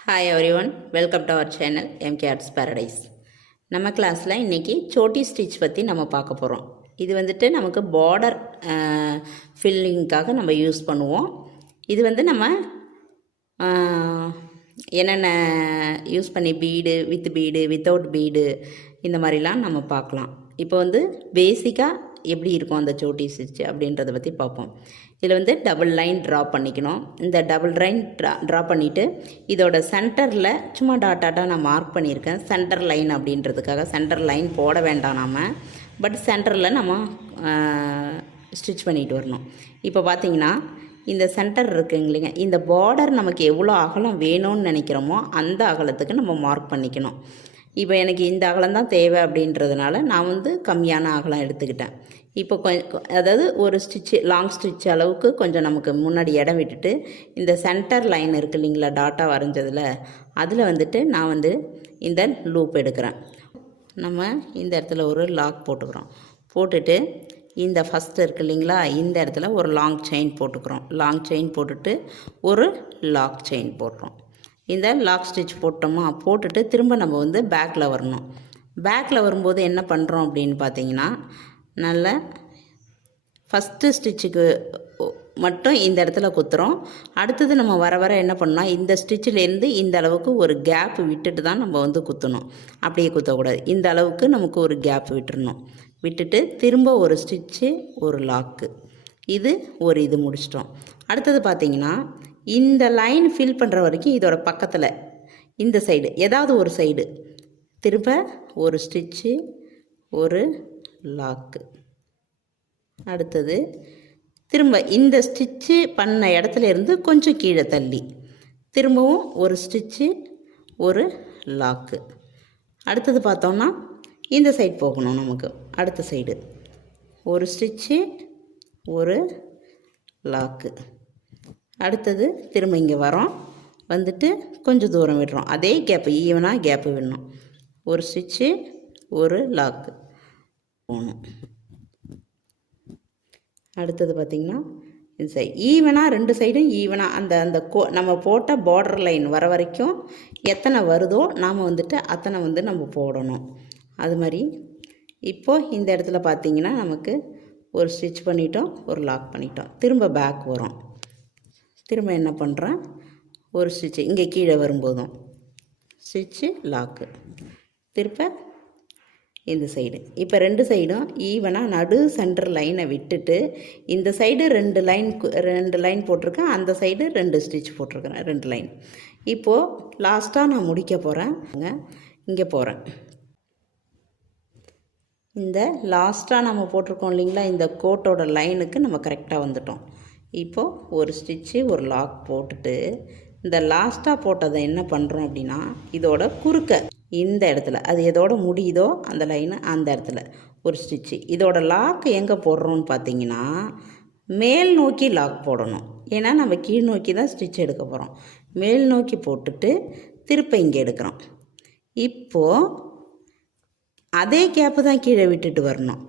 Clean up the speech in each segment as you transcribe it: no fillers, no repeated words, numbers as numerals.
Hi everyone, welcome to our channel MK Arts Paradise. நம்ம கிளாஸில் இன்றைக்கி சோட்டி ஸ்டிச் பற்றி நம்ம பார்க்க போகிறோம். இது வந்துட்டு நமக்கு பார்டர் ஃபில்லிங்காக நம்ம யூஸ் பண்ணுவோம். இது வந்து நம்ம என்னென்ன யூஸ் பண்ணி bead, with bead, without bead, இந்த மாதிரிலாம் நம்ம பார்க்கலாம். இப்போ வந்து பேசிக்காக எப்படி இருக்கும் அந்த சோட்டி ஸ்டிச் அப்படின்றத பற்றி பார்ப்போம். இதில் வந்து டபுள் லைன் ட்ரா பண்ணிக்கணும். இந்த டபுள் லைன் ட்ரா பண்ணிவிட்டு இதோட சென்டரில் சும்மா டாட்டாக நான் மார்க் பண்ணியிருக்கேன். சென்டர் லைன் அப்படின்றதுக்காக சென்டர் லைன் போட வேண்டாம் நாம், பட் சென்டரில் நம்ம ஸ்டிச் பண்ணிட்டு வரணும். இப்போ பார்த்திங்கன்னா இந்த சென்டர் இருக்குங்க இல்லைங்க, இந்த பார்டர் நமக்கு எவ்வளோ அகலம் வேணும்னு நினைக்கிறோமோ அந்த அகலத்துக்கு நம்ம மார்க் பண்ணிக்கணும். இப்போ எனக்கு இந்த அகலம் தான் தேவை அப்படின்றதுனால நான் வந்து கம்மியான அகலம் எடுத்துக்கிட்டேன். இப்போ அதாவது ஒரு ஸ்டிச்சு லாங் ஸ்டிச் அளவுக்கு கொஞ்சம் நமக்கு முன்னாடி இடம் விட்டுட்டு இந்த சென்டர் லைன் இருக்குது இல்லைங்களா, டாட்டா வரைஞ்சதில் அதில் வந்துட்டு நான் வந்து இந்த லூப் எடுக்கிறேன். நம்ம இந்த இடத்துல ஒரு லாக் போட்டுக்கிறோம். போட்டுட்டு இந்த ஃபஸ்ட்டு இருக்குது இல்லைங்களா, இந்த இடத்துல ஒரு லாங் செயின் போட்டுக்கிறோம். லாங் செயின் போட்டுட்டு ஒரு லாக் செயின் போடுறோம். இந்த லாக் ஸ்டிச் போட்டோமா, போட்டுட்டு திரும்ப நம்ம வந்து பேக்கில் வரணும். பேக்கில் வரும்போது என்ன பண்ணுறோம் அப்படின்னு பார்த்தீங்கன்னா, நல்ல ஃபஸ்ட்டு ஸ்டிச்சுக்கு மட்டும் இந்த இடத்துல குத்துறோம். அடுத்தது நம்ம வர வர என்ன பண்ணால் இந்த ஸ்டிச்சிலேருந்து இந்த அளவுக்கு ஒரு கேப் விட்டுட்டு தான் நம்ம வந்து குத்தணும். அப்படியே குத்தக்கூடாது, இந்த அளவுக்கு நமக்கு ஒரு கேப் விட்டுறணும். விட்டுட்டு திரும்ப ஒரு ஸ்டிச்சு, ஒரு லாக்கு, இது ஒரு இது முடிச்சிட்டோம். அடுத்தது பார்த்திங்கன்னா இந்த லைன் ஃபில் பண்ணுற வரைக்கும் இதோட பக்கத்தில் இந்த சைடு ஏதாவது ஒரு சைடு திரும்ப ஒரு ஸ்டிச்சு, ஒரு லாக்கு. அடுத்தது திரும்ப இந்த ஸ்டிச்சு பண்ண இடத்துல இருந்து கொஞ்சம் கீழே தள்ளி திரும்பவும் ஒரு ஸ்டிச்சு, ஒரு லாக்கு. அடுத்தது பார்த்தோம்னா இந்த சைடு போகணும். நமக்கு அடுத்த சைடு ஒரு ஸ்டிச்சு, ஒரு லாக்கு. அடுத்தது திரும்ப இங்கே வரோம், வந்துட்டு கொஞ்சம் தூரம் விடுறோம். அதே கேப்பு ஈவனாக கேப்பு விடணும். ஒரு ஸ்டிச்சு, ஒரு லாக்கு போகணும். அடுத்தது பார்த்திங்கன்னா இந்த சைடு ஈவனாக ரெண்டு சைடும் ஈவனாக அந்த அந்த நம்ம போட்ட பார்டர் லைன் வர வரைக்கும் எத்தனை வருதோ நாம் வந்துட்டு அத்தனை வந்து நம்ம போடணும். அது மாதிரி இப்போது இந்த இடத்துல பார்த்திங்கன்னா நமக்கு ஒரு ஸ்டிச் பண்ணிட்டோம், ஒரு லாக் பண்ணிட்டோம். திரும்ப பேக் வரும். திரும்ப என்ன பண்ணுறேன், ஒரு ஸ்டிச்சு இங்கே கீழே வரும்போதும் ஸ்டிச்சு, லாக்கு. திரும்ப இந்த சைடு இப்போ ரெண்டு சைடும் ஈவனாக நடு சென்டர் லைனை விட்டுட்டு இந்த சைடு ரெண்டு லைன் போட்டிருக்கேன், அந்த சைடு ரெண்டு ஸ்டிச் போட்டிருக்கிறேன், ரெண்டு லைன். இப்போது லாஸ்ட்டாக நான் முடிக்க போகிறேன். இங்கே போகிறேன். இந்த லாஸ்ட்டாக நம்ம போட்டிருக்கோம் இல்லைங்களா, இந்த கோட்டோட லைனுக்கு நம்ம கரெக்டாக வந்துட்டோம். இப்போது ஒரு ஸ்டிச்சு, ஒரு லாக் போட்டுட்டு இந்த லாஸ்ட்டாக போட்டதை என்ன பண்ணுறோம் அப்படின்னா இதோட குறுக்க இந்த இடத்துல அது எதோட முடியுதோ அந்த லைனு அந்த இடத்துல ஒரு ஸ்டிச்சு. இதோட லாக் எங்கே போடுறோன்னு பார்த்தீங்கன்னா மேல் நோக்கி லாக் போடணும். ஏன்னா நம்ம கீழ் நோக்கி தான் ஸ்டிச் எடுக்க போகிறோம். மேல் நோக்கி போட்டுட்டு திருப்ப இங்கே எடுக்கிறோம். இப்போது அதே கேப்பு தான் கீழே விட்டுட்டு வரணும்.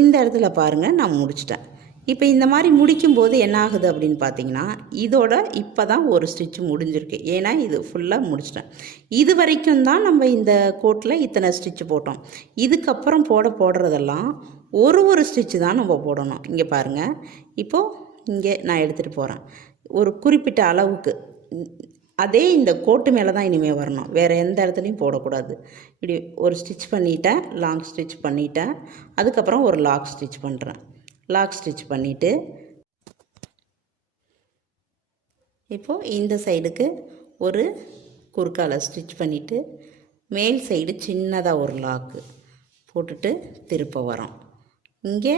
இந்த இடத்துல பாருங்கள் நான் முடிச்சிட்டேன். இப்போ இந்த மாதிரி முடிக்கும்போது என்ன ஆகுது அப்படின்னு பார்த்தீங்கன்னா இதோட இப்போ தான் ஒரு ஸ்டிச்சு முடிஞ்சிருக்கு. ஏன்னா இது ஃபுல்லாக முடிச்சிட்டேன். இது வரைக்கும் தான் நம்ம இந்த கோட்டில் இத்தனை ஸ்டிச்சு போட்டோம். இதுக்கப்புறம் போடுறதெல்லாம் ஒரு ஸ்டிச்சு தான் நம்ம போடணும். இங்கே பாருங்கள், இப்போது இங்கே நான் எடுத்துகிட்டு போகிறேன் ஒரு குறிப்பிட்ட அளவுக்கு. அதே இந்த கோட்டு மேலே தான் இனிமேல் வரணும், வேறு எந்த இடத்துலையும் போடக்கூடாது. இப்படி ஒரு ஸ்டிச் பண்ணிட்டேன், லாங் ஸ்டிச் பண்ணிட்டேன். அதுக்கப்புறம் ஒரு லாக் ஸ்டிச் பண்ணுறேன். லாக் ஸ்டிச் பண்ணிவிட்டு இப்போது இந்த சைடுக்கு ஒரு குறுக்கால ஸ்டிச் பண்ணிவிட்டு மேல் சைடு சின்னதாக ஒரு லாக்கு போட்டுட்டு திருப்ப வரோம். இங்கே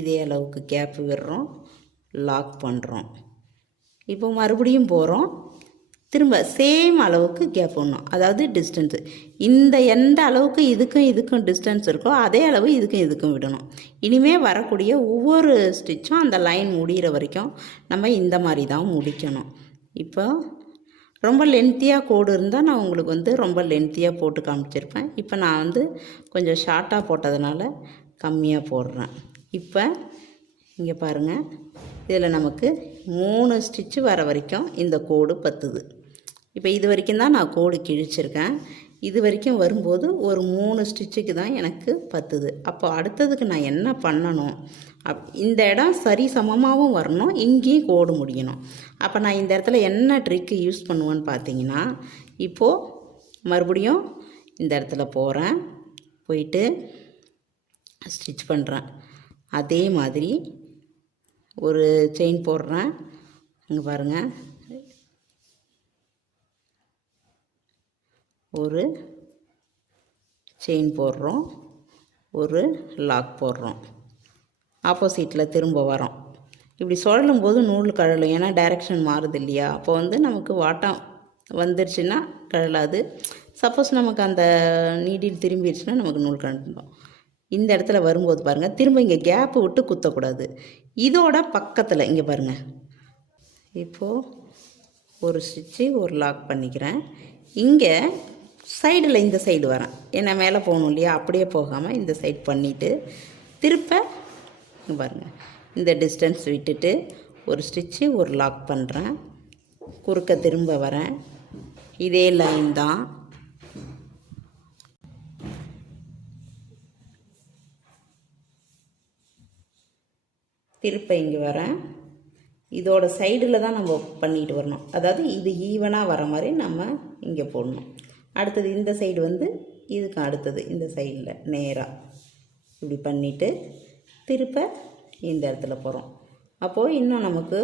இதே அளவுக்கு கேப்பு விடுறோம், லாக் பண்ணுறோம். இப்போ மறுபடியும் போகிறோம், திரும்ப சேம் அளவுக்கு கேப் விடணும். அதாவது டிஸ்டன்ஸு இந்த எந்த அளவுக்கு இதுக்கும் டிஸ்டன்ஸ் இருக்கோ அதே அளவு இதுக்கும் விடணும். இனிமேல் வரக்கூடிய ஒவ்வொரு ஸ்டிச்சும் அந்த லைன் முடிகிற வரைக்கும் நம்ம இந்த மாதிரி தான் முடிக்கணும். இப்போ ரொம்ப லென்த்தியாக கோடு இருந்தால் நான் உங்களுக்கு வந்து ரொம்ப லென்த்தியாக போட்டு காமிச்சிருப்பேன். இப்போ நான் வந்து கொஞ்சம் ஷார்ட்டாக போட்டதுனால கம்மியாக போடுறேன். இப்போ இங்கே பாருங்கள், இதில் நமக்கு 3 ஸ்டிச்சு வர வரைக்கும் இந்த கோடு பத்துது. இப்போ இது வரைக்கும் தான் நான் கோடு கிழிச்சிருக்கேன். இது வரைக்கும் வரும்போது ஒரு 3 ஸ்டிச்சுக்கு தான் எனக்கு பத்துது. அப்போ அடுத்ததுக்கு நான் என்ன பண்ணணும், இந்த இடம் சரி சமமாகவும் வரணும், இங்கேயும் கோடு முடியணும். அப்போ நான் இந்த இடத்துல என்ன ட்ரிக்கு யூஸ் பண்ணுவேன்னு பார்த்தீங்கன்னா, இப்போது மறுபடியும் இந்த இடத்துல போகிறேன், போயிட்டு ஸ்டிச் பண்ணுறேன். அதே மாதிரி ஒரு செயின் போடுறேன். இங்கே பாருங்கள், ஒரு செயின் போடுறோம், ஒரு லாக் போடுறோம், ஆப்போசிட்டில் திரும்ப வரோம். இப்படி சுழலும் போது நூல் கழலும், ஏன்னா டைரெக்ஷன் மாறுது இல்லையா. அப்போ வந்து நமக்கு வாட்டம் வந்துருச்சுன்னா கழலாது. சப்போஸ் நமக்கு அந்த நீடில் திரும்பிடுச்சுன்னா நமக்கு நூல் கழண்டும். இந்த இடத்துல வரும்போது பாருங்கள், திரும்ப இங்கே கேப்பு விட்டு குத்தக்கூடாது. இதோட பக்கத்தில் இங்கே பாருங்கள், இப்போது ஒரு ஸ்டிச்சு ஒரு லாக் பண்ணிக்கிறேன். இங்கே சைடில் இந்த சைடு வரேன், ஏன்னா மேலே போகணும் இல்லையா. அப்படியே போகாமல் இந்த சைடு பண்ணிவிட்டு திருப்ப இங்கே பாருங்கள், இந்த டிஸ்டன்ஸ் விட்டுட்டு ஒரு ஸ்டிச்சு ஒரு லாக் பண்ணுறேன். குறுக்க திரும்ப வரேன், இதே லைன் தான். திருப்ப இங்கே வரேன், இதோட சைடில் தான் நம்ம பண்ணிட்டு வரணும். அதாவது இது ஈவனாக வர மாதிரி நம்ம இங்கே போடணும். அடுத்தது இந்த சைடு வந்து இதுக்கு அடுத்தது இந்த சைடில் நேராக இப்படி பண்ணிவிட்டு திருப்ப இந்த இடத்துல போகிறோம். அப்போது இன்னும் நமக்கு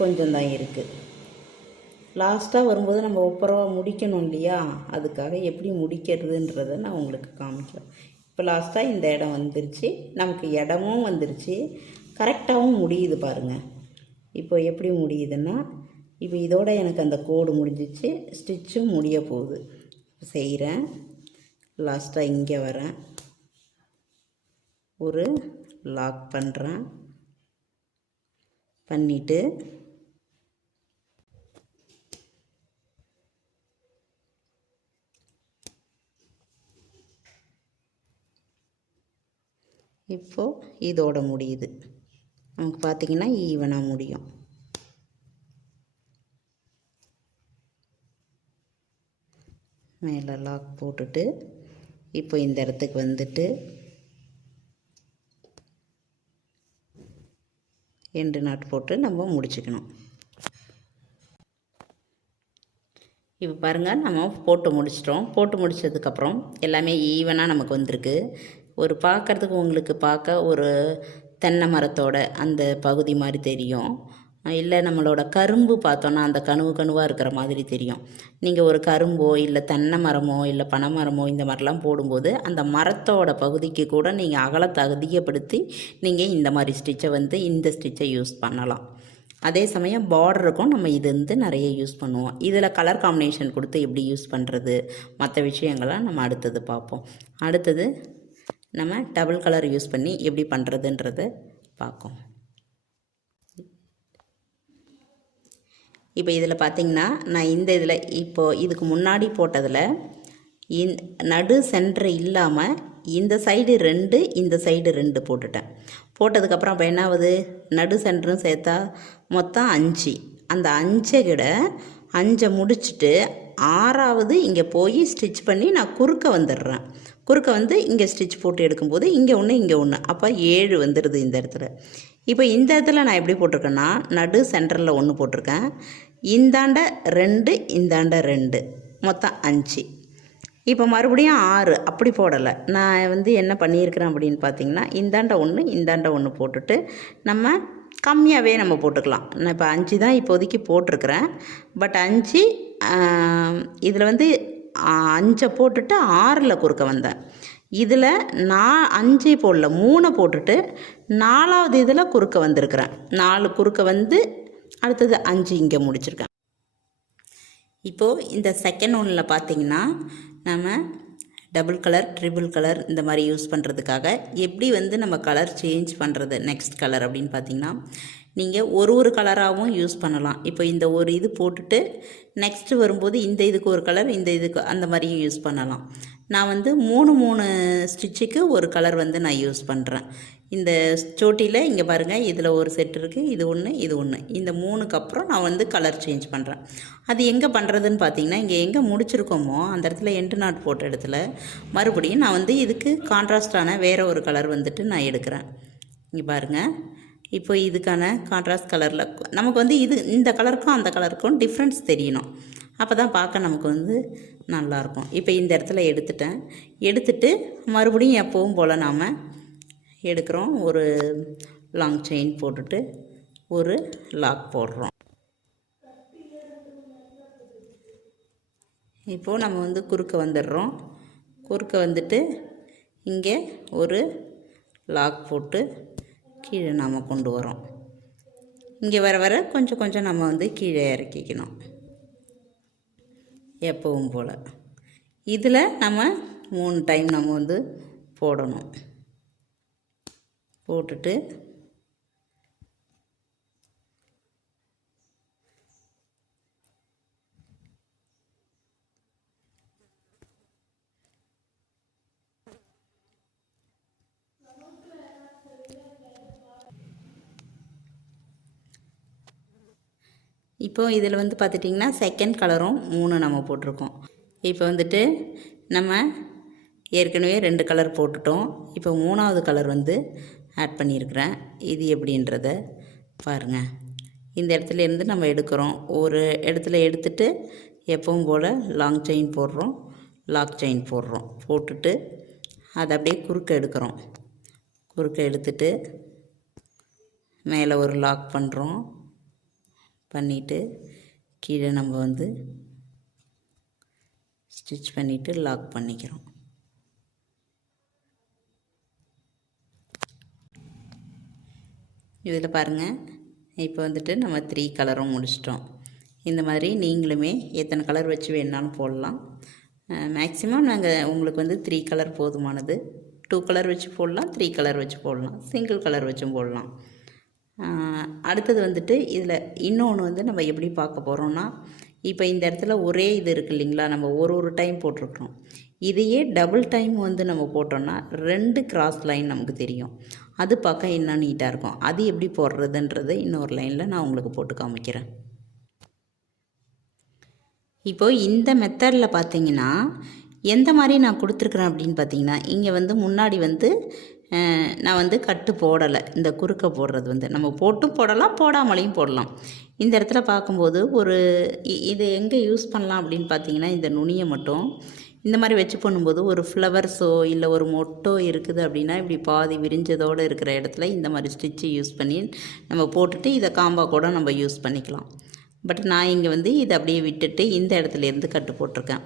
கொஞ்சம் தான் இருக்குது. லாஸ்ட்டாக வரும்போது நம்ம ஒப்பரவாக முடிக்கணும் இல்லையா, அதுக்காக எப்படி முடிக்கிறதுன்றதை நான் உங்களுக்கு காமிக்கிறேன். இப்போ லாஸ்ட்டாக இந்த இடம் வந்துருச்சு, நமக்கு இடமும் வந்துருச்சு, கரெக்டாகவும் முடியுது பாருங்கள். இப்போ எப்படி முடியுதுன்னா, இப்போ இதோட எனக்கு அந்த கோடு முடிஞ்சிச்சு, ஸ்டிச்சும் முடிய போகுது. செய்கிறேன், லாஸ்ட்டாக இங்கே வரேன், ஒரு லாக் பண்ணுறேன், பண்ணிவிட்டு இப்போது இதோட முடியுது. நமக்கு பார்த்திங்கன்னா ஈவனாக முடியும். மேலே லாக் போட்டுட்டு இப்போ இந்த இடத்துக்கு வந்துட்டு எண்டு நாட் போட்டு நம்ம முடிச்சுக்கணும். இப்போ பாருங்கள், நம்ம போட்டு முடிச்சிட்டோம். போட்டு முடித்ததுக்கப்புறம் எல்லாமே ஈவனாக நமக்கு வந்திருக்கு. ஒரு பார்க்குறதுக்கு உங்களுக்கு பார்க்க ஒரு தென்னை மரத்தோட அந்த பகுதி மாதிரி தெரியும், இல்லை நம்மளோட கரும்பு பார்த்தோன்னா அந்த கணுவாக இருக்கிற மாதிரி தெரியும். நீங்கள் ஒரு கரும்போ இல்லை தென்னை மரமோ இல்லை பனை மரமோ இந்த மாதிரிலாம் போடும்போது அந்த மரத்தோட பகுதிக்கு கூட நீங்கள் அகலத்தை அதிகப்படுத்தி நீங்கள் இந்த மாதிரி ஸ்டிச்சை வந்து இந்த ஸ்டிச்சை யூஸ் பண்ணலாம். அதே சமயம் பார்டருக்கும் நம்ம இது வந்து நிறைய யூஸ் பண்ணுவோம். இதில் கலர் காம்பினேஷன் கொடுத்து எப்படி யூஸ் பண்ணுறது, மற்ற விஷயங்கள்லாம் நம்ம அடுத்தது பார்ப்போம். அடுத்தது நம்ம டபுள் கலர் யூஸ் பண்ணி எப்படி பண்ணுறதுன்றதை பார்ப்போம். இப்போ இதில் பார்த்திங்கன்னா நான் இந்த இதில் இப்போது இதுக்கு முன்னாடி போட்டதில் நடு சென்டர் இல்லாமல் இந்த சைடு 2 இந்த சைடு 2 போட்டுட்டேன். போட்டதுக்கப்புறம் அப்போ என்ன ஆகுது, நடு சென்டரும் சேர்த்தா மொத்தம் 5. அந்த 5 கிட்ட 5 முடிச்சுட்டு 6வது இங்கே போய் ஸ்டிச் பண்ணி நான் குறுக்க வந்துடுறேன். குறுக்க வந்து இங்கே ஸ்டிச் போட்டு எடுக்கும்போது இங்கே ஒன்று இங்கே ஒன்று, அப்போ 7 வந்துடுது இந்த இடத்துல. இப்போ இந்த இடத்துல நான் எப்படி போட்டிருக்கேன்னா, நடு சென்டரில் 1 போட்டிருக்கேன், இந்தாண்ட 2 இந்தாண்ட 2, மொத்தம் 5. இப்போ மறுபடியும் 6 அப்படி போடலை. நான் வந்து என்ன பண்ணியிருக்கிறேன் அப்படின்னு பார்த்தீங்கன்னா, இந்தாண்ட 1 இந்தாண்ட 1 போட்டுட்டு நம்ம கம்மியாகவே நம்ம போட்டுக்கலாம். நான் இப்போ 5 தான் இப்போதைக்கு போட்டிருக்கிறேன். பட் 5 இதில் வந்து 5 போட்டுட்டு 6ல் குறுக்க வந்தேன். இதில் நான் 5 போடல, 3 போட்டுட்டு 4வது இதில் குறுக்க வந்திருக்கிறேன். 4 குறுக்க வந்து அடுத்தது 5 இங்கே முடிச்சிருக்கேன். இப்போது இந்த செகண்ட் ஒன்றில் பார்த்திங்கன்னா நம்ம டபுள் கலர் ட்ரிபிள் கலர் இந்த மாதிரி யூஸ் பண்ணுறதுக்காக எப்படி வந்து நம்ம கலர் சேஞ்ச் பண்ணுறது நெக்ஸ்ட் கலர் அப்படின்னு பார்த்திங்கன்னா, நீங்கள் ஒரு கலராகவும் யூஸ் பண்ணலாம். இப்போ இந்த ஒரு இது போட்டுட்டு நெக்ஸ்ட்டு வரும்போது இந்த இதுக்கு ஒரு கலர், இந்த இதுக்கு அந்த மாதிரியும் யூஸ் பண்ணலாம். நான் வந்து 3 ஸ்டிச்சுக்கு ஒரு கலர் வந்து நான் யூஸ் பண்ணுறேன். இந்த சோட்டியில் இங்கே பாருங்கள், இதில் ஒரு செட் இருக்குது, இது ஒன்று, இது ஒன்று. இந்த 3க்கு அப்புறம் நான் வந்து கலர் சேஞ்ச் பண்ணுறேன். அது எங்கே பண்ணுறதுன்னு பார்த்தீங்கன்னா, இங்கே எங்கே முடிச்சிருக்கோமோ அந்த இடத்துல எண்டு நாட் போட்ட இடத்துல மறுபடியும் நான் வந்து இதுக்கு கான்ட்ராஸ்டான வேறு ஒரு கலர் வந்துட்டு நான் எடுக்கிறேன். இங்கே பாருங்கள், இப்போ இதுக்கான கான்ட்ராஸ்ட் கலரில் நமக்கு வந்து இந்த கலருக்கும் அந்த கலருக்கும் டிஃப்ரென்ஸ் தெரியணும். அப்போ தான் பார்க்க நமக்கு வந்து நல்லாயிருக்கும். இப்போ இந்த இடத்துல எடுத்துட்டு மறுபடியும் எப்பவும் போல் நாம் எடுக்கிறோம். ஒரு லாங் செயின் போட்டுட்டு ஒரு லாக் போடுறோம். இப்போது நம்ம வந்து குறுக்க வந்துடுறோம். குறுக்க வந்துட்டு இங்கே ஒரு லாக் போட்டு கீழே நாம் கொண்டு வரோம். இங்கே வர கொஞ்சம் கொஞ்சம் நம்ம வந்து கீழே இறக்கிக்கணும் எப்பவும் போல். இதில் நம்ம 3 டைம் நம்ம வந்து போடணும். போட்டுட்டு இப்போ இதில் வந்து பார்த்துட்டிங்கன்னா செகண்ட் கலரும் 3 நம்ம போட்டிருக்கோம். இப்போ வந்துட்டு நம்ம ஏற்கனவே 2 கலர் போட்டுட்டோம். இப்போ 3வது கலர் வந்து ஆட் பண்ணியிருக்கிறேன். இது எப்படின்றத பாருங்கள். இந்த இடத்துலேருந்து நம்ம எடுக்கிறோம். ஒரு இடத்துல எடுத்துட்டு எப்பவும் போல் லாங் செயின் போடுறோம், லாக் செயின் போடுறோம். போட்டுட்டு அதை அப்படியே குறுக்க எடுக்கிறோம். குறுக்க எடுத்துட்டு மேலே ஒரு லாக் பண்ணுறோம். பண்ணிவிட்டு கீழே நம்ம வந்து ஸ்டிச் பண்ணிவிட்டு லாக் பண்ணிக்கிறோம். இதில் பாருங்கள், இப்போ வந்துட்டு நம்ம 3 கலரும் முடிச்சிட்டோம். இந்த மாதிரி நீங்களுமே எத்தனை கலர் வச்சு வேணாலும் போடலாம். மேக்ஸிமம் நாங்கள் உங்களுக்கு வந்து 3 கலர் போதுமானது. 2 கலர் வச்சு போடலாம், 3 கலர் வச்சு போடலாம், சிங்கிள் கலர் வச்சும் போடலாம். அடுத்தது வந்துட்டு இதில் இன்னொன்று வந்து நம்ம எப்படி பார்க்க போகிறோன்னா, இப்போ இந்த இடத்துல ஒரே இது இருக்குது இல்லைங்களா, நம்ம ஒரு டைம் போட்டிருக்கிறோம். இதையே டபுள் டைம் வந்து நம்ம போட்டோம்னா 2 கிராஸ் லைன் நமக்கு தெரியும். அது பார்க்க இன்னும் நீட்டாக இருக்கும். அது எப்படி போடுறதுன்றது இன்னொரு லைனில் நான் உங்களுக்கு போட்டு காமிக்கிறேன். இப்போது இந்த மெத்தடில் பார்த்தீங்கன்னா எந்த மாதிரி நான் கொடுத்துருக்குறேன் அப்படின்னு பார்த்தீங்கன்னா, இங்கே வந்து முன்னாடி வந்து நான் வந்து கட்டு போடலை. இந்த குறுக்க போடுறது வந்து நம்ம போட்டும் போடலாம், போடாமலையும் போடலாம். இந்த இடத்துல பார்க்கும்போது இது எங்கே யூஸ் பண்ணலாம் அப்படின்னு பார்த்தீங்கன்னா, இந்த நுனியை மட்டும் இந்த மாதிரி வச்சு பண்ணும்போது ஒரு ஃப்ளவர்ஸோ இல்லை ஒரு மொட்டோ இருக்குது அப்படின்னா, இப்படி பாதி விரிஞ்சதோடு இருக்கிற இடத்துல இந்த மாதிரி ஸ்டிச்சு யூஸ் பண்ணி நம்ம போட்டுட்டு இதை காம்பா கூட நம்ம யூஸ் பண்ணிக்கலாம். பட் நான் இங்கே வந்து இதை அப்படியே விட்டுட்டு இந்த இடத்துலேருந்து கட்டு போட்டிருக்கேன்.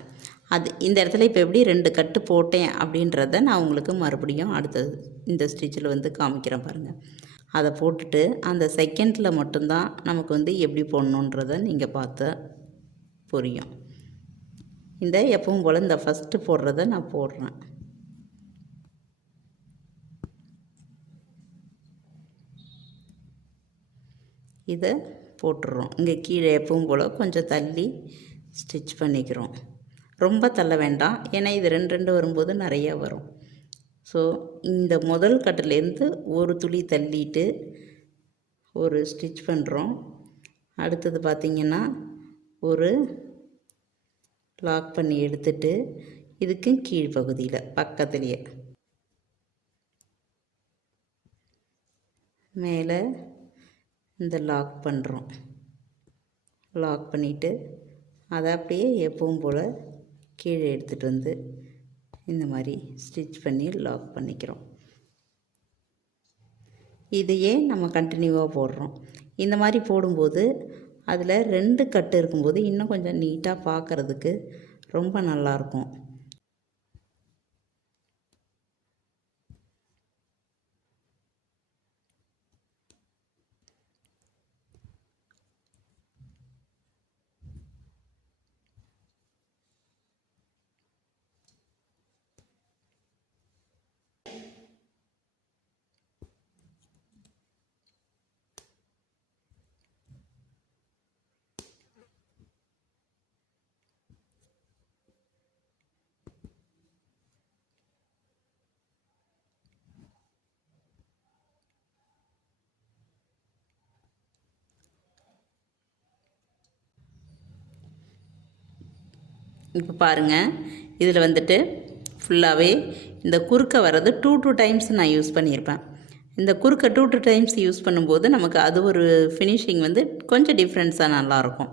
இந்த இடத்துல இப்போ எப்படி 2 கட்டு போட்டேன் அப்படின்றத நான் உங்களுக்கு மறுபடியும் அடுத்தது இந்த ஸ்டிச்சில் வந்து காமிக்கிறேன் பாருங்கள். அதை போட்டுட்டு அந்த செகண்டில் மட்டும்தான் நமக்கு வந்து எப்படி போடணுன்றதை நீங்கள் பார்த்து புரியும். இந்த எப்பவும் போல் இந்த ஃபஸ்ட்டு போடுறத நான் போடுறேன். இதை போட்டுடுறோம். இங்கே கீழே எப்பவும் போல் கொஞ்சம் தள்ளி ஸ்டிச் பண்ணிக்கிறோம். ரொம்ப தள்ள வேண்டாம், ஏன்னா இது 2 வரும்போது நிறையா வரும். ஸோ இந்த முதல் கட்டுலேருந்து ஒரு துளி தள்ளிட்டு ஒரு ஸ்டிச் பண்ணுறோம். அடுத்தது பார்த்திங்கன்னா ஒரு லாக் பண்ணி எடுத்துட்டு இதுக்கு கீழ்ப்பகுதியில் பக்கத்துலேயே மேலே இந்த லாக் பண்ணுறோம். லாக் பண்ணிவிட்டு அதை அப்படியே எப்பவும் போல் கீழே எடுத்துகிட்டு வந்து இந்த மாதிரி ஸ்டிச் பண்ணி லாக் பண்ணிக்கிறோம். இதையே நம்ம கண்டினியூவாக போடுறோம். இந்த மாதிரி போடும்போது அதில் 2 கட்டு இருக்கும்போது இன்னும் கொஞ்சம் நீட்டாக பார்க்குறதுக்கு ரொம்ப நல்லாயிருக்கும். இப்போ பாருங்கள், இதில் வந்துட்டு ஃபுல்லாகவே இந்த குறுக்க வர்றது 2 டைம்ஸ் நான் யூஸ் பண்ணியிருப்பேன். இந்த குறுக்க 2 டைம்ஸ் யூஸ் பண்ணும்போது நமக்கு அது ஒரு ஃபினிஷிங் வந்து கொஞ்சம் டிஃப்ரென்ஸாக நல்லாயிருக்கும்.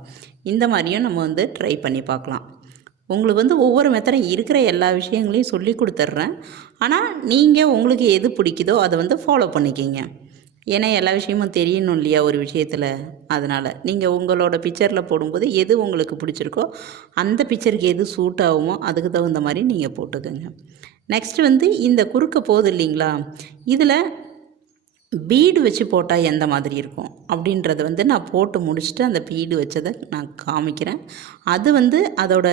இந்த மாதிரியும் நம்ம வந்து ட்ரை பண்ணி பார்க்கலாம். உங்களுக்கு வந்து ஒவ்வொரு மெத்தடும் இருக்கிற எல்லா விஷயங்களையும் சொல்லி கொடுத்துட்றேன். ஆனால் நீங்கள் உங்களுக்கு எது பிடிக்குதோ அதை வந்து ஃபாலோ பண்ணிக்கிங்க. ஏன்னா எல்லா விஷயமும் தெரியணும் இல்லையா ஒரு விஷயத்தில். அதனால் நீங்கள் உங்களோட பிக்சரில் போடும்போது எது உங்களுக்கு பிடிச்சிருக்கோ அந்த பிக்சருக்கு எது சூட் ஆகுமோ அதுக்கு தகுந்த மாதிரி நீங்கள் போட்டுக்கோங்க. நெக்ஸ்ட் வந்து இந்த குறுக்க போகுது இல்லைங்களா, இதில் பீடு வச்சு போட்டால் எந்த மாதிரி இருக்கும் அப்படின்றத வந்து நான் போட்டு முடிச்சுட்டு அந்த பீடு வச்சதை நான் காமிக்கிறேன். அது வந்து அதோட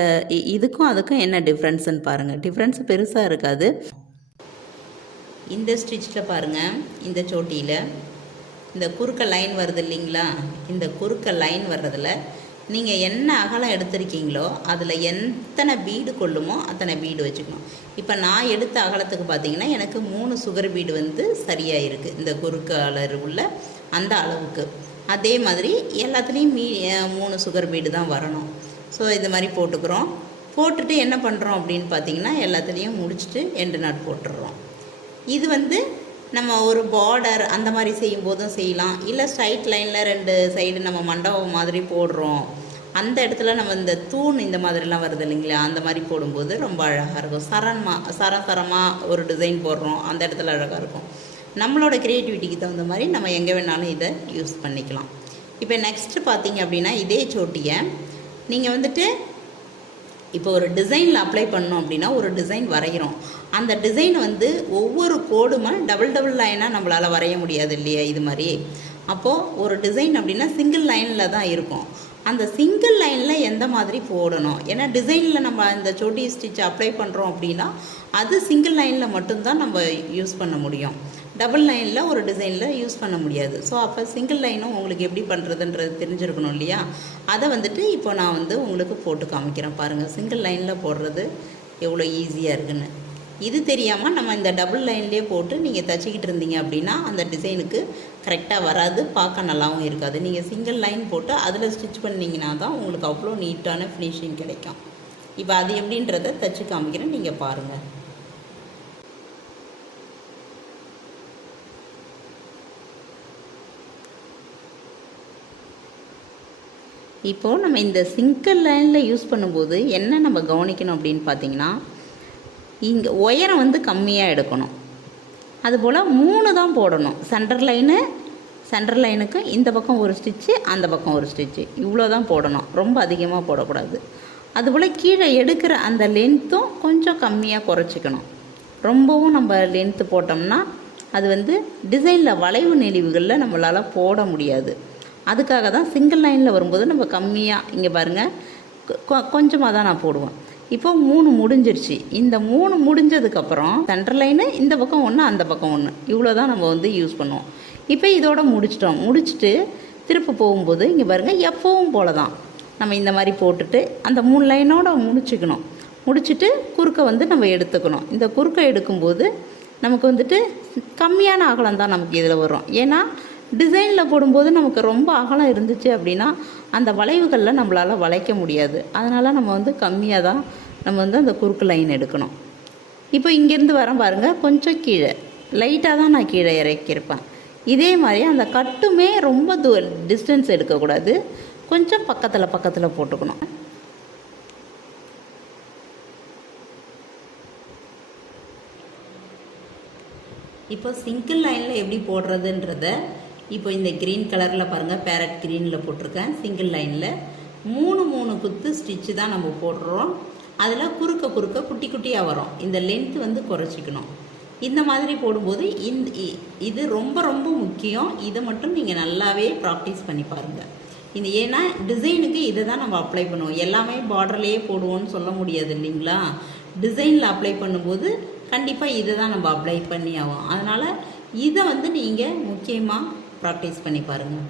இதுக்கும் அதுக்கும் என்ன டிஃப்ரென்ஸுன்னு பாருங்கள். டிஃப்ரென்ஸ் பெருசாக இருக்காது. இந்த ஸ்டிச்சில் பாருங்கள், இந்த சோட்டியில் இந்த குறுக்க லைன் வருது இல்லைங்களா, இந்த குறுக்க லைன் வர்றதில் நீங்கள் என்ன அகலம் எடுத்திருக்கீங்களோ அதில் எத்தனை பீடு கொள்ளுமோ அத்தனை பீடு வச்சுக்கணும். இப்போ நான் எடுத்த அகலத்துக்கு பார்த்திங்கன்னா எனக்கு 3 சுகர் பீடு வந்து சரியாக இருக்குது. இந்த குறுக்க அளவு உள்ள அந்த அளவுக்கு அதே மாதிரி எல்லாத்துலேயும் 3 சுகர் பீடு தான் வரணும். ஸோ இந்த மாதிரி போட்டுக்கிறோம். போட்டுட்டு என்ன பண்ணுறோம் அப்படின்னு பார்த்திங்கன்னா எல்லாத்துலேயும் முடிச்சுட்டு எண்டு நாட் போட்டுடுறோம். இது வந்து நம்ம ஒரு பார்டர் அந்த மாதிரி செய்யும்போதும் செய்யலாம். இல்லை ஸ்ட்ரைட் லைனில் 2 சைடு நம்ம மண்டபம் மாதிரி போடுறோம், அந்த இடத்துல நம்ம இந்த தூண் இந்த மாதிரிலாம் வருது இல்லைங்களா, அந்த மாதிரி போடும்போது ரொம்ப அழகாக இருக்கும். சரமாக ஒரு டிசைன் போடுறோம், அந்த இடத்துல அழகாக இருக்கும். நம்மளோட க்ரியேட்டிவிட்டிக்கு தகுந்த மாதிரி நம்ம எங்கே வேணாலும் இதை யூஸ் பண்ணிக்கலாம். இப்போ நெக்ஸ்ட்டு பார்த்திங்க அப்படின்னா இதே சோட்டியை நீங்கள் வந்துட்டு இப்போ ஒரு டிசைனில் அப்ளை பண்ணோம் அப்படின்னா ஒரு டிசைன் வரைகிறோம். அந்த டிசைன் வந்து ஒவ்வொரு கோடுமே டபுள் லைனாக நம்மளால் வரைய முடியாது இல்லையா இது மாதிரி. அப்போது ஒரு டிசைன் அப்படின்னா சிங்கிள் லைனில் தான் இருக்கும். அந்த சிங்கிள் லைனில் எந்த மாதிரி போடணும், ஏன்னா டிசைனில் நம்ம இந்த சோட்டி ஸ்டிச் அப்ளை பண்ணுறோம் அப்படின்னா அது சிங்கிள் லைனில் மட்டும்தான் நம்ம யூஸ் பண்ண முடியும். டபுள் லைனில் ஒரு டிசைனில் யூஸ் பண்ண முடியாது. ஸோ அப்போ சிங்கிள் லைனும் உங்களுக்கு எப்படி பண்ணுறதுன்றது தெரிஞ்சிருக்கணும் இல்லையா. அதை வந்துட்டு இப்போ நான் வந்து உங்களுக்கு போட்டு காமிக்கிறேன் பாருங்கள், சிங்கிள் லைனில் போடுறது எவ்வளோ ஈஸியாக இருக்குன்னு. இது தெரியாமல் நம்ம இந்த டபுள் லைன்லேயே போட்டு நீங்கள் தச்சிக்கிட்டு இருந்தீங்க அப்படின்னா அந்த டிசைனுக்கு கரெக்டாக வராது, பார்க்க நல்லாவும் இருக்காது. நீங்கள் சிங்கிள் லைன் போட்டு அதில் ஸ்டிச் பண்ணிங்கன்னா தான் உங்களுக்கு அவ்வளோ நீட்டான ஃபினிஷிங் கிடைக்கும். இப்போ அது எப்படின்றத தச்சு காமிக்கிறேன், நீங்கள் பாருங்கள். இப்போது நம்ம இந்த சிங்கிள் லைனில் யூஸ் பண்ணும்போது என்ன நம்ம கவனிக்கணும் அப்படின்னு பார்த்தீங்கன்னா, இங்கே உயரம் வந்து கம்மியாக எடுக்கணும். அதுபோல் 3 தான் போடணும். சென்டர் லைனுக்கு இந்த பக்கம் ஒரு ஸ்டிச்சு, அந்த பக்கம் ஒரு ஸ்டிச்சு, இவ்வளோ தான் போடணும். ரொம்ப அதிகமாக போடக்கூடாது. அதுபோல் கீழே எடுக்கிற அந்த லென்த்தும் கொஞ்சம் கம்மியாக குறைச்சிக்கணும். ரொம்பவும் நம்ம லென்த்து போட்டோம்னா அது வந்து டிசைனில் வளைவு நெளிவுகளில் நம்மளால் போட முடியாது. அதுக்காக தான் சிங்கிள் லைனில் வரும்போது நம்ம கம்மியாக, இங்கே பாருங்கள் கொஞ்சமாக தான் நான் போடுவேன். இப்போ 3 முடிஞ்சிருச்சு. இந்த 3 முடிஞ்சதுக்கப்புறம் சென்டர் லைனு இந்த பக்கம் 1 அந்த பக்கம் 1 இவ்வளோ தான் நம்ம வந்து யூஸ் பண்ணுவோம். இப்போ இதோட முடிச்சிட்டோம். முடிச்சுட்டு திருப்ப போகும்போது இங்கே பாருங்கள் எப்பவும் போல தான் நம்ம இந்த மாதிரி போட்டுட்டு அந்த 3 லைனோட முடிச்சுக்கணும். முடிச்சுட்டு குறுக்க வந்து நம்ம எடுத்துக்கணும். இந்த குறுக்க எடுக்கும்போது நமக்கு வந்துட்டு கம்மியான அகலம் தான் நமக்கு இதில் வரும். ஏன்னா டிசைனில் போடும்போது நமக்கு ரொம்ப அகலம் இருந்துச்சு அப்படின்னா அந்த வளைவுகளில் நம்மளால் வளைக்க முடியாது. அதனால் நம்ம வந்து கம்மியாக தான் நம்ம வந்து அந்த குறுக்கு லைன் எடுக்கணும். இப்போ இங்கேருந்து வரேன் பாருங்கள், கொஞ்சம் கீழே லைட்டாக தான் நான் கீழே இறக்கியிருப்பேன். இதே மாதிரி அந்த கட்டுமே ரொம்ப டிஸ்டன்ஸ் எடுக்கக்கூடாது, கொஞ்சம் பக்கத்தில் போட்டுக்கணும். இப்போ சிங்கிள் லைனில் எப்படி போடுறதுன்றத இப்போ இந்த க்ரீன் கலரில் பாருங்கள், பேரட் க்ரீனில் போட்டிருக்கேன். சிங்கிள் லைனில் 3 குத்து ஸ்டிச்சு தான் நம்ம போடுறோம். அதில் குறுக்க குட்டி குட்டியாக வரும். இந்த லென்த்து வந்து குறைச்சிக்கணும். இந்த மாதிரி போடும்போது இது ரொம்ப ரொம்ப முக்கியம். இதை மட்டும் நீங்கள் நல்லாவே ப்ராக்டிஸ் பண்ணி பாருங்கள். இது ஏன்னா டிசைனுக்கு இதை தான் நம்ம அப்ளை பண்ணுவோம். எல்லாமே பார்டர்லேயே போடுவோன்னு சொல்ல முடியாது இல்லைங்களா. டிசைனில் அப்ளை பண்ணும்போது கண்டிப்பாக இதை தான் நம்ம அப்ளை பண்ணி ஆகும். அதனால் இதை வந்து நீங்கள் முக்கியமாக ப்ராக்டிஸ் பண்ணி பாருங்கள்.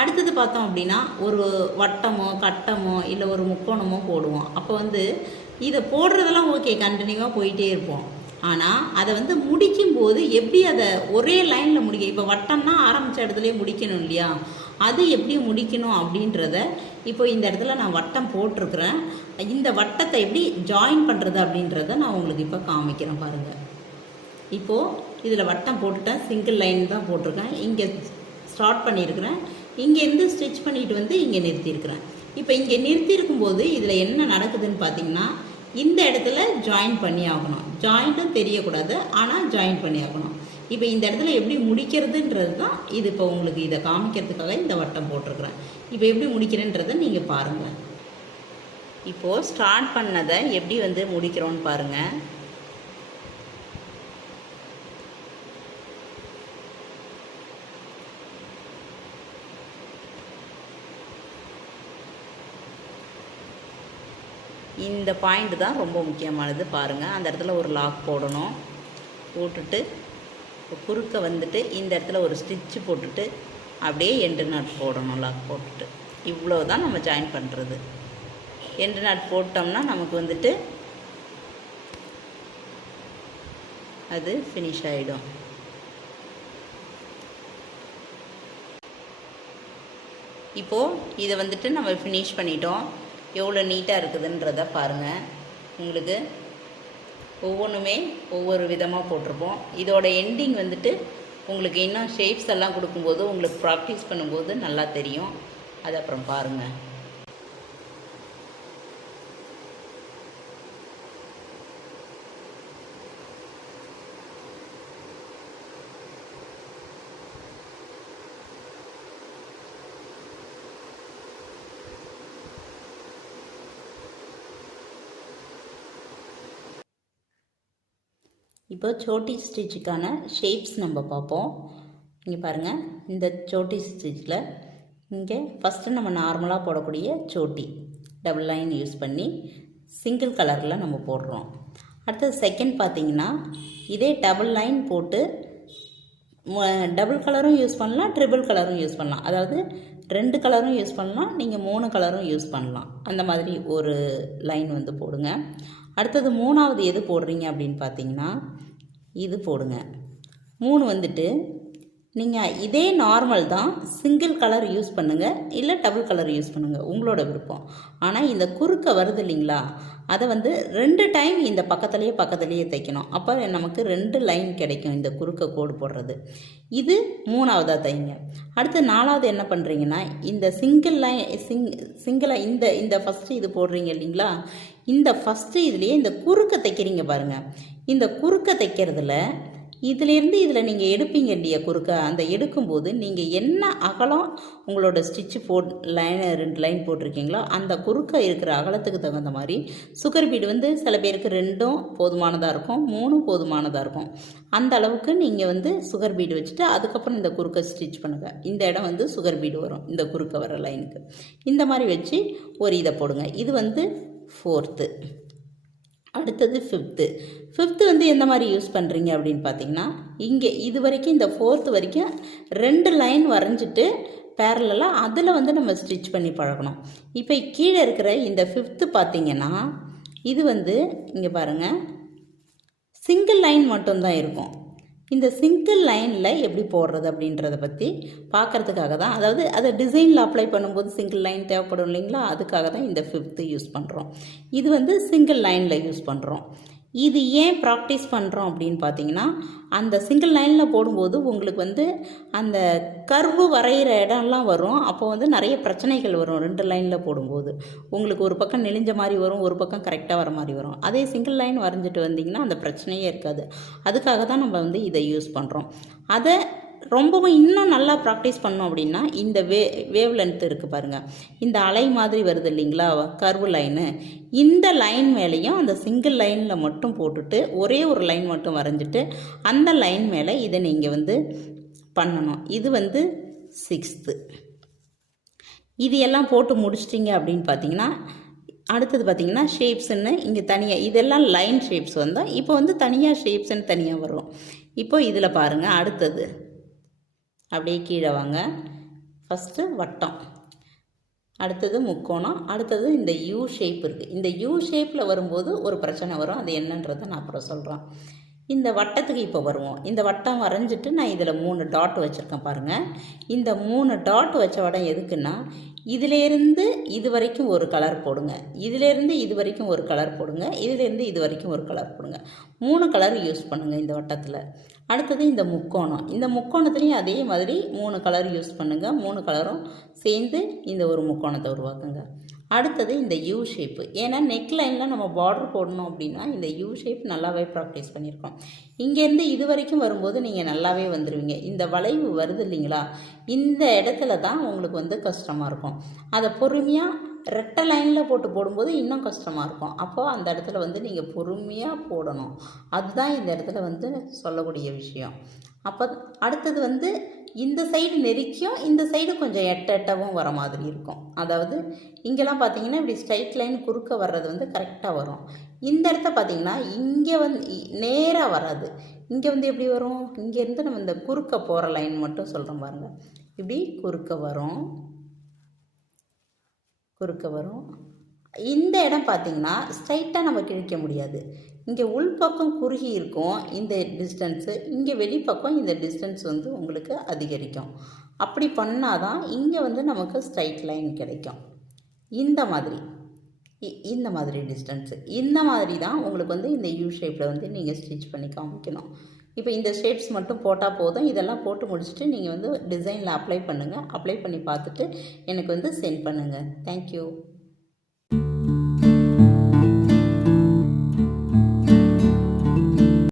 அடுத்தது பார்த்தோம் அப்படின்னா ஒரு வட்டமோ கட்டமோ இல்லை ஒரு முக்கோணமோ போடுவோம். அப்போ வந்து இதை போடுறதெல்லாம் ஓகே, கண்டினியூவாக போயிட்டே இருப்போம். ஆனால் அதை வந்து முடிக்கும்போது எப்படி அதை ஒரே லைனில் முடிக்க, இப்போ வட்டம்னா ஆரம்பித்த இடத்துலேயே முடிக்கணும் இல்லையா, அது எப்படி முடிக்கணும் அப்படின்றத இப்போ இந்த இடத்துல நான் வட்டம் போட்டிருக்கிறேன். இந்த வட்டத்தை எப்படி ஜாயின் பண்ணுறது அப்படின்றத நான் உங்களுக்கு இப்போ காமிக்கிறேன் பாருங்கள். இப்போது இதில் வட்டம் போட்டுட்டேன், சிங்கிள் லைன் தான் போட்டிருக்கேன். இங்கே ஸ்டார்ட் பண்ணியிருக்கிறேன், இங்கேருந்து ஸ்டிச் பண்ணிட்டு வந்து இங்கே நிறுத்தியிருக்கிறேன். இப்போ இங்கே நிறுத்தியிருக்கும்போது இதில் என்ன நடக்குதுன்னு பார்த்தீங்கன்னா, இந்த இடத்துல ஜாயின் பண்ணி ஆகணும். ஜாயிண்ட்டும் தெரியக்கூடாது, ஆனால் ஜாயின் பண்ணி ஆகணும். இப்போ இந்த இடத்துல எப்படி முடிக்கிறதுன்றது தான் இது. இப்போ உங்களுக்கு இதை காமிக்கிறதுக்காக இந்த வட்டம் போட்டிருக்கிறேன். இப்போ எப்படி முடிக்கிறேன்றதை நீங்கள் பாருங்கள். இப்போது ஸ்டார்ட் பண்ணதை எப்படி வந்து முடிக்கிறோன்னு பாருங்கள். இந்த பாயிண்ட் தான் ரொம்ப முக்கியமானது பாருங்கள். அந்த இடத்துல ஒரு லாக் போடணும். போட்டுட்டு குறுக்க வந்துட்டு இந்த இடத்துல ஒரு ஸ்டிச்சு போட்டுட்டு அப்படியே எண்டு நாட் போடணும். லாக் போட்டுட்டு இவ்வளோ தான் நம்ம ஜாயின் பண்ணுறது. எண்டு நாட் போட்டோம்னா நமக்கு வந்துட்டு அது ஃபினிஷ் ஆகிடும். இப்போது இதை வந்துட்டு நம்ம ஃபினிஷ் பண்ணிட்டோம். எவ்வளோ நீட்டாக இருக்குதுன்றத பாருங்கள். உங்களுக்கு ஒவ்வொன்றுமே ஒவ்வொரு விதமாக போட்டிருப்போம். இதோட எண்டிங் வந்துட்டு உங்களுக்கு இன்னும் ஷேப்ஸ் எல்லாம் கொடுக்கும்போது உங்களுக்கு ப்ராக்டிஸ் பண்ணும்போது நல்லா தெரியும். அது அப்புறம் பாருங்கள். இப்போ சோட்டி ஸ்டிச்சுக்கான ஷேப்ஸ் நம்ம பார்ப்போம். இங்கே பாருங்கள், இந்த சோட்டி ஸ்டிச்சில் இங்கே ஃபஸ்ட்டு நம்ம நார்மலாக போடக்கூடிய சோட்டி டபுள் லைன் யூஸ் பண்ணி சிங்கிள் கலரில் நம்ம போடுறோம். அடுத்தது செகண்ட் பார்த்திங்கன்னா இதே டபுள் லைன் போட்டு டபுள் கலரும் யூஸ் பண்ணலாம், ட்ரிபிள் கலரும் யூஸ் பண்ணலாம். அதாவது 2 கலரும் யூஸ் பண்ணலாம், நீங்கள் 3 கலரும் யூஸ் பண்ணலாம். அந்த மாதிரி ஒரு லைன் வந்து போடுங்க. அடுத்தது 3வது எது போடுறீங்க அப்படின்னு பார்த்தீங்கன்னா இது போடுங்க. 3 வந்துட்டு நீங்கள் இதே நார்மல் தான், சிங்கிள் கலர் யூஸ் பண்ணுங்கள், இல்லை டபுள் கலர் யூஸ் பண்ணுங்கள், உங்களோட விருப்பம். ஆனால் இந்த குறுக்க வருது இல்லைங்களா, அதை வந்து 2 டைம் இந்த பக்கத்துலேயே தைக்கணும். அப்போ நமக்கு 2 லைன் கிடைக்கும் இந்த குறுக்க கோடு போடுறது. இது 3வதாக தைங்க. அடுத்து 4வது என்ன பண்ணுறீங்கன்னா, இந்த சிங்கிள் லைன் சிங்கிளாக இந்த ஃபஸ்ட்டு இது போடுறீங்க இல்லைங்களா, இந்த ஃபஸ்ட்டு இதுலேயே இந்த குறுக்க தைக்கிறீங்க பாருங்கள். இந்த குறுக்க தைக்கிறதுல இதிலேருந்து இதில் நீங்கள் எடுப்பீங்க இல்லையா குறுக்க, அந்த எடுக்கும்போது நீங்கள் என்ன அகலம் உங்களோட ஸ்டிச்சு லைன் 2 லைன் போட்டிருக்கீங்களோ அந்த குறுக்க இருக்கிற அகலத்துக்கு தகுந்த மாதிரி சுகர் பீடு வந்து சில பேருக்கு 2ம் போதுமானதாக இருக்கும், 3ம் போதுமானதாக இருக்கும். அந்த அளவுக்கு நீங்கள் வந்து சுகர் பீடு வச்சுட்டு அதுக்கப்புறம் இந்த குறுக்க ஸ்டிச் பண்ணுங்கள். இந்த இடம் வந்து சுகர் பீடு வரும் இந்த குறுக்க வர லைனுக்கு. இந்த மாதிரி வச்சு ஒரு இதை போடுங்க. இது வந்து 4th. அடுத்தது 5th வந்து எந்த மாதிரி யூஸ் பண்ணுறீங்க அப்படின்னு பார்த்தீங்கன்னா, இங்கே இது வரைக்கும் இந்த 4th வரைக்கும் 2 லைன் வரைஞ்சிட்டு பேரலாக அதில் வந்து நம்ம ஸ்டிச் பண்ணி பழகணும். இப்போ கீழே இருக்கிற இந்த 5th பார்த்தீங்கன்னா இது வந்து இங்கே பாருங்கள், சிங்கிள் லைன் மட்டும்தான் இருக்கும். இந்த சிங்கிள் லைனில் எப்படி போடுறது அப்படின்றத பற்றி பார்க்குறதுக்காக தான், அதாவது அதை டிசைனில் அப்ளை பண்ணும்போது சிங்கிள் லைன் தேவைப்படும் இல்லைங்களா, அதுக்காக தான் இந்த 5th யூஸ் பண்ணுறோம். இது வந்து சிங்கிள் லைனில் யூஸ் பண்ணுறோம். இது ஏன் ப்ராக்டிஸ் பண்ணுறோம் அப்படின்னு பார்த்தீங்கன்னா, அந்த சிங்கிள் லைனில் போடும்போது உங்களுக்கு வந்து அந்த கர்வு வரைகிற இடம்லாம் வரும். அப்போ வந்து நிறைய பிரச்சனைகள் வரும். 2 லைனில் போடும்போது உங்களுக்கு ஒரு பக்கம் நெளிஞ்ச மாதிரி வரும், ஒரு பக்கம் கரெக்டாக வர மாதிரி வரும். அதே சிங்கிள் லைன் வரைஞ்சிட்டு வந்தீங்கன்னா அந்த பிரச்சனையே இருக்காது. அதுக்காக தான் நம்ம வந்து இதை யூஸ் பண்ணுறோம். அதை ரொம்பவும் இன்னும் நல்லா ப்ராக்டிஸ் பண்ணோம் அப்படின்னா இந்த வேவ் லென்த் இருக்குது பாருங்கள், இந்த அலை மாதிரி வருது இல்லைங்களா கர்வு லைனு, இந்த லைன் மேலேயும் அந்த சிங்கிள் லைனில் மட்டும் போட்டுட்டு ஒரே ஒரு லைன் மட்டும் வரைஞ்சிட்டு அந்த லைன் மேலே இதை நீங்கள் வந்து பண்ணணும். இது வந்து 6th. இது எல்லாம் போட்டு முடிச்சிட்டிங்க அப்படின்னு பார்த்தீங்கன்னா அடுத்தது பார்த்தீங்கன்னா ஷேப்ஸுன்னு இங்கே தனியாக இதெல்லாம் லைன் ஷேப்ஸ் வந்தால் இப்போ வந்து தனியாக ஷேப்ஸுன்னு தனியாக வரும். இப்போ இதில் பாருங்கள், அடுத்தது அப்படியே கீழே வாங்க. ஃபஸ்ட்டு வட்டம், அடுத்தது முக்கோணம், அடுத்தது இந்த யூ ஷேப் இருக்குது. இந்த யூ ஷேப்பில் வரும்போது ஒரு பிரச்சனை வரும், அது என்னன்றதை நான் அப்புறம் சொல்கிறேன். இந்த வட்டத்துக்கு இப்போ வருவோம். இந்த வட்டம் வரைஞ்சிட்டு நான் இதில் 3 டாட் வச்சுருக்கேன் பாருங்கள். இந்த 3 டாட் வச்ச வடம் எதுக்குன்னா, இதிலேருந்து இது வரைக்கும் ஒரு கலர் போடுங்க, இதிலேருந்து இது வரைக்கும் ஒரு கலர் போடுங்க, இதிலேருந்து இது வரைக்கும் ஒரு கலர் போடுங்க. 3 கலர் யூஸ் பண்ணுங்கள் இந்த வட்டத்தில். அடுத்தது இந்த முக்கோணம், இந்த முக்கோணத்துலேயும் அதே மாதிரி 3 கலர் யூஸ் பண்ணுங்கள். 3 கலரும் சேர்ந்து இந்த ஒரு முக்கோணத்தை உருவாக்குங்க. அடுத்தது இந்த யூ ஷேப்பு. ஏன்னா நெக் லைனில் நம்ம பார்டர் போடணும் அப்படின்னா இந்த யூ ஷேப் நல்லாவே ப்ராக்டிஸ் பண்ணியிருக்கோம். இங்கேருந்து இது வரைக்கும் வரும்போது நீங்கள் நல்லாவே வந்துடுவீங்க. இந்த வளைவு வருது இல்லைங்களா, இந்த இடத்துல தான் உங்களுக்கு வந்து கஷ்டமாக இருக்கும். அதை பொறுமையாக ரெட்டை லைனில் போடும்போது இன்னும் கஷ்டமாக இருக்கும். அப்போது அந்த இடத்துல வந்து நீங்கள் பொறுமையாக போடணும். அதுதான் இந்த இடத்துல வந்து சொல்லக்கூடிய விஷயம். அப்போ அடுத்தது வந்து இந்த சைடு நெருக்கியும் இந்த சைடு கொஞ்சம் எட்டவும் வர மாதிரி இருக்கும். அதாவது இங்கெல்லாம் பார்த்தீங்கன்னா இப்படி ஸ்ட்ரைட் லைன் குறுக்க வர்றது வந்து கரெக்டாக வரும். இந்த இடத்த பார்த்தீங்கன்னா இங்கே வந்து நேராக வராது. இங்கே வந்து எப்படி வரும், இங்கேருந்து நம்ம இந்த குறுக்க போகிற லைன் மட்டும் சொல்கிறோம் பாருங்கள். இப்படி குறுக்க வரும். இந்த இடம் பார்த்திங்கன்னா ஸ்ட்ரைட்டாக நம்ம கிழிக்க முடியாது. இங்கே உள்பக்கம் குறுகி இருக்கும் இந்த டிஸ்டன்ஸு, இங்கே வெளிப்பக்கம் இந்த டிஸ்டன்ஸ் வந்து உங்களுக்கு அதிகரிக்கும். அப்படி பண்ணால் தான் இங்கே வந்து நமக்கு ஸ்ட்ரைட் லைன் கிடைக்கும். இந்த மாதிரி டிஸ்டன்ஸு, இந்த மாதிரி தான் உங்களுக்கு வந்து இந்த யூ ஷேப்பில் வந்து நீங்கள் ஸ்டிச் பண்ணி காமிக்கணும். இப்போ இந்த ஷேப்ஸ் மட்டும் போட்டால் போதும். இதெல்லாம் போட்டு முடிச்சுட்டு நீங்கள் வந்து டிசைனில் அப்ளை பண்ணுங்கள். அப்ளை பண்ணி பார்த்துட்டு எனக்கு வந்து சென்ட் பண்ணுங்கள். தேங்க்யூ.